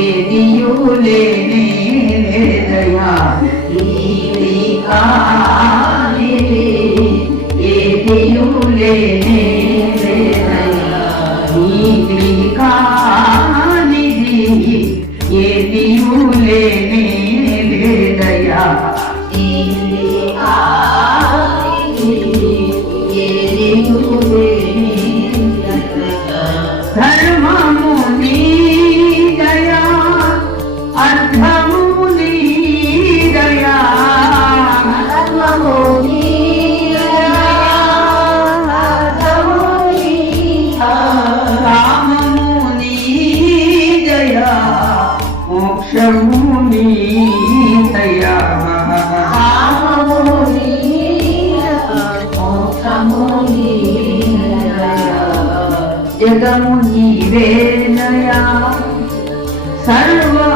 ఏదియులేనే దయా ఏదియులేనే ఏదియులేనే దయా ధర్మము నీ దయా అర్థము నీ దయా ధర్మము నీ కామము నీ దయా మోక్షము నీ దయా జగము నీవేనయా సర్వ